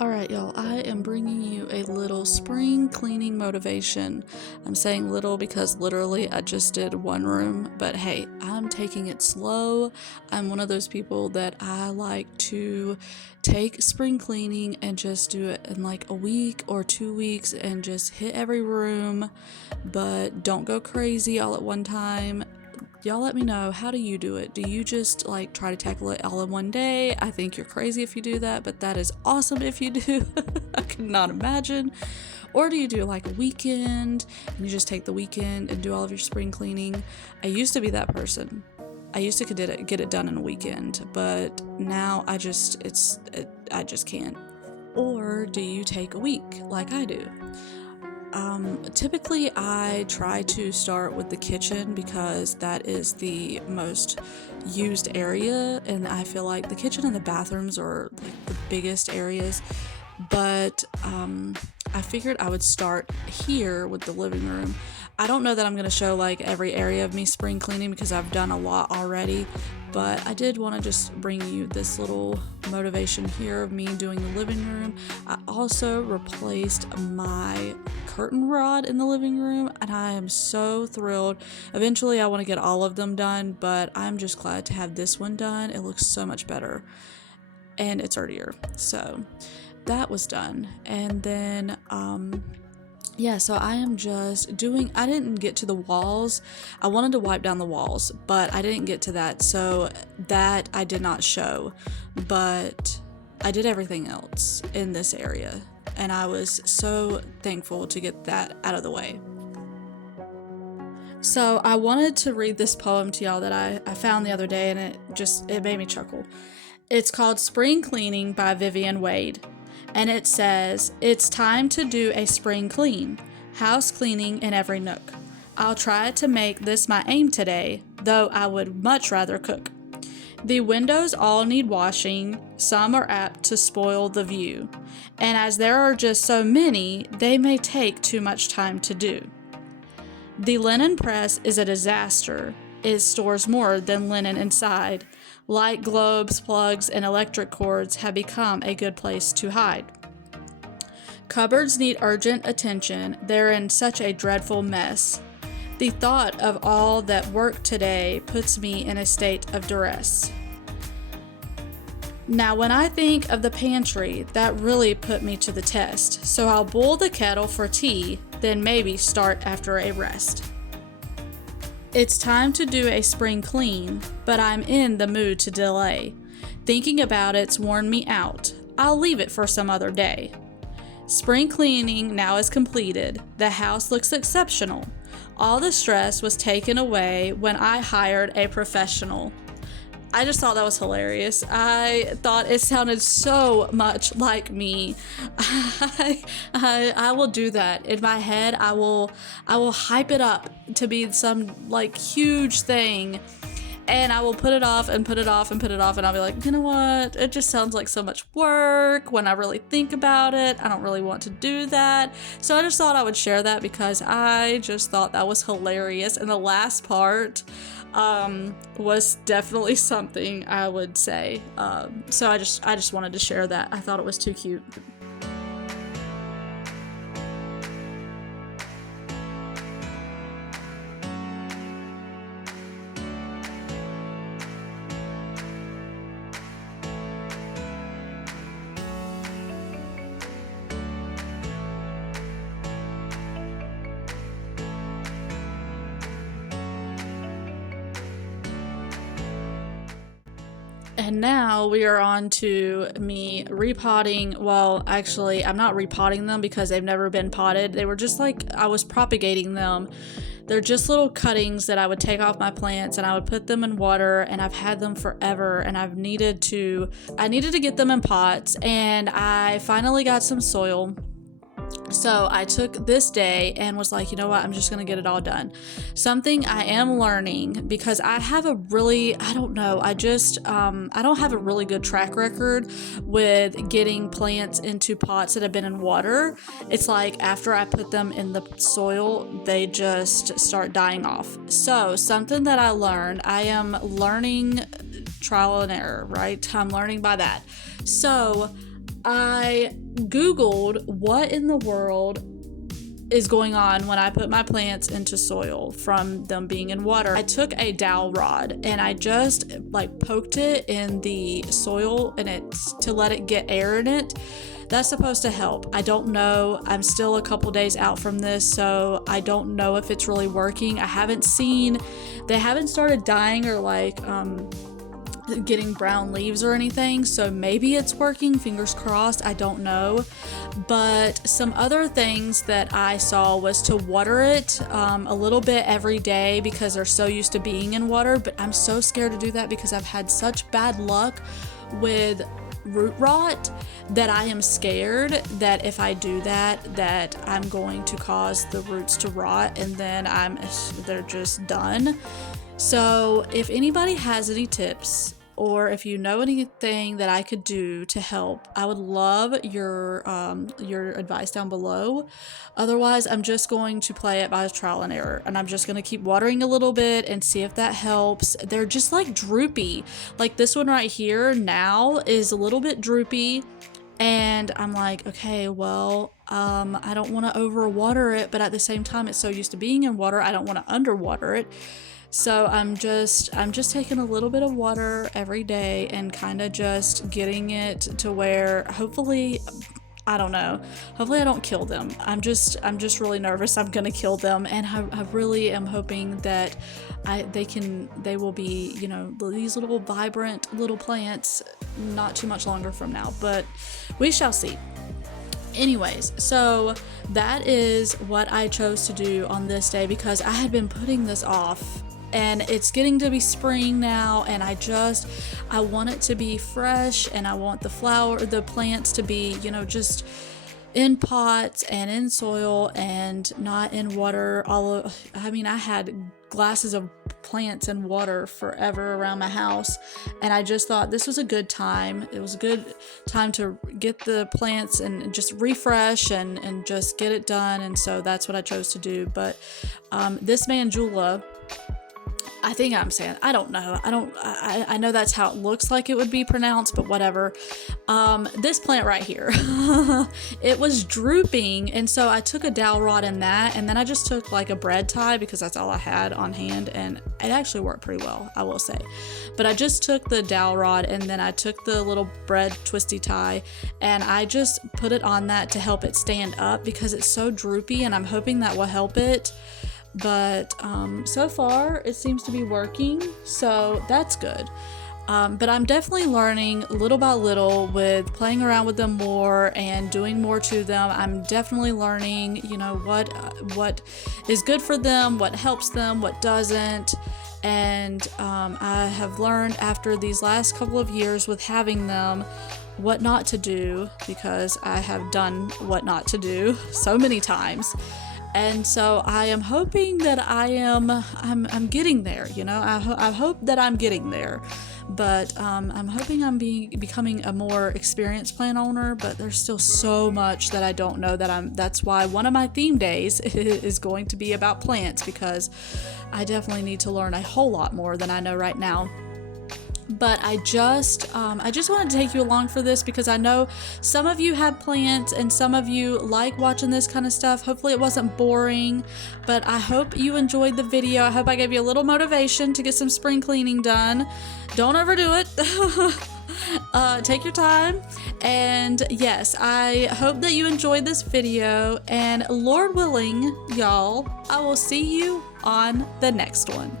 Alright, y'all, I am bringing you a little spring cleaning motivation. I'm saying little because literally I just did one room, but hey, I'm taking it slow. I'm one of those people that I like to take spring cleaning and just do it in like a week or 2 weeks and just hit every room, but don't go crazy all at one time. Y'all let me know, how do you do it? Do you just like try to tackle it all in one day? I think you're crazy if you do that, but that is awesome if you do. I could not imagine. Or do you do like a weekend and you just take the weekend and do all of your spring cleaning? I used to be that person. I used to get it done in a weekend, but now I just can't. Or do you take a week like I do? Typically I try to start with the kitchen because that is the most used area, and I feel like the kitchen and the bathrooms are like the biggest areas, but I figured I would start here with the living room. I don't know that I'm going to show like every area of me spring cleaning because I've done a lot already, but I did want to just bring you this little motivation here of me doing the living room. I also replaced my curtain rod in the living room, and I am so thrilled. Eventually I want to get all of them done, but I'm just glad to have this one done. It looks so much better and it's earthier. So that was done. And then so I am just I didn't get to the walls. I wanted to wipe down the walls, but I didn't get to that, so that I did not show, but I did everything else in this area, and I was so thankful to get that out of the way. So I wanted to read this poem to y'all that I found the other day, and it made me chuckle. It's called Spring Cleaning by Vivian Wade. And it says, "It's time to do a spring clean, house cleaning in every nook. I'll try to make this my aim today, though I would much rather cook. The windows all need washing, some are apt to spoil the view, and as there are just so many, they may take too much time to do. The linen press is a disaster, it stores more than linen inside. Light globes, plugs, and electric cords have become a good place to hide. Cupboards need urgent attention, they're in such a dreadful mess. The thought of all that work today puts me in a state of duress. Now when I think of the pantry, that really put me to the test, so I'll boil the kettle for tea, then maybe start after a rest. It's time to do a spring clean, but I'm in the mood to delay. Thinking about it's worn me out. I'll leave it for some other day. Spring cleaning now is completed. The house looks exceptional. All the stress was taken away when I hired a professional." I just thought that was hilarious. I thought it sounded so much like me. I will do that. In my head, I will hype it up to be some like huge thing, and I will put it off and put it off and put it off, and I'll be like, you know what? It just sounds like so much work when I really think about it. I don't really want to do that. So I just thought I would share that because I just thought that was hilarious. And the last part was definitely something I would say. So I just wanted to share that. I thought it was too cute. And now we are on to me repotting. Well, actually, I'm not repotting them because they've never been potted. They were just like, I was propagating them. They're just little cuttings that I would take off my plants and I would put them in water, and I've had them forever, and I needed to get them in pots, and I finally got some soil. So I took this day and was like, you know what, I'm just going to get it all done. Something I am learning, because I have a really, I don't have a really good track record with getting plants into pots that have been in water. It's like after I put them in the soil, they just start dying off. So something that I learned, I am learning trial and error, right? I'm learning by that. So I Googled what in the world is going on when I put my plants into soil from them being in water. I took a dowel rod and I just like poked it in the soil and it's to let it get air in it. That's supposed to help. I don't know. I'm still a couple days out from this, so I don't know if it's really working. I haven't seen, they haven't started dying or like getting brown leaves or anything, so maybe it's working, fingers crossed, I don't know. But some other things that I saw was to water it a little bit every day because they're so used to being in water, but I'm so scared to do that because I've had such bad luck with root rot that I am scared that if I do that I'm going to cause the roots to rot and then they're just done. So if anybody has any tips or if you know anything that I could do to help, I would love your advice down below. Otherwise, I'm just going to play it by trial and error, and I'm just going to keep watering a little bit and see if that helps. They're just like droopy. Like this one right here now is a little bit droopy, and I'm like, okay, well, I don't want to overwater it, but at the same time, it's so used to being in water, I don't want to underwater it. So I'm just taking a little bit of water every day and kind of just getting it to where hopefully, I don't know, hopefully I don't kill them. I'm just really nervous I'm gonna kill them, and I really am hoping that they will be, you know, these little vibrant little plants not too much longer from now, but we shall see. Anyways, so that is what I chose to do on this day because I had been putting this off. And it's getting to be spring now, and I want it to be fresh, and I want the plants to be, you know, just in pots and in soil and not in water. I had glasses of plants and water forever around my house, and I just thought this was a good time. It was a good time to get the plants and just refresh and just get it done, and so that's what I chose to do. But this Mandula, I think I'm saying, I don't know. I know that's how it looks like it would be pronounced, but whatever. This plant right here, it was drooping. And so I took a dowel rod in that, and then I just took like a bread tie because that's all I had on hand. And it actually worked pretty well, I will say. But I just took the dowel rod and then I took the little bread twisty tie and I just put it on that to help it stand up because it's so droopy, and I'm hoping that will help it. But so far it seems to be working, so that's good. But I'm definitely learning little by little with playing around with them more and doing more to them. I'm definitely learning, you know, what is good for them, what helps them, what doesn't. And I have learned after these last couple of years with having them what not to do, because I have done what not to do so many times. And so I am hoping that I'm getting there, you know, I hope that I'm getting there, but I'm hoping I'm becoming a more experienced plant owner, but there's still so much that I don't know that's why one of my theme days is going to be about plants, because I definitely need to learn a whole lot more than I know right now. But I just wanted to take you along for this because I know some of you have plants and some of you like watching this kind of stuff. Hopefully it wasn't boring, but I hope you enjoyed the video. I hope I gave you a little motivation to get some spring cleaning done. Don't overdo it. Take your time. And yes, I hope that you enjoyed this video, and Lord willing, y'all, I will see you on the next one.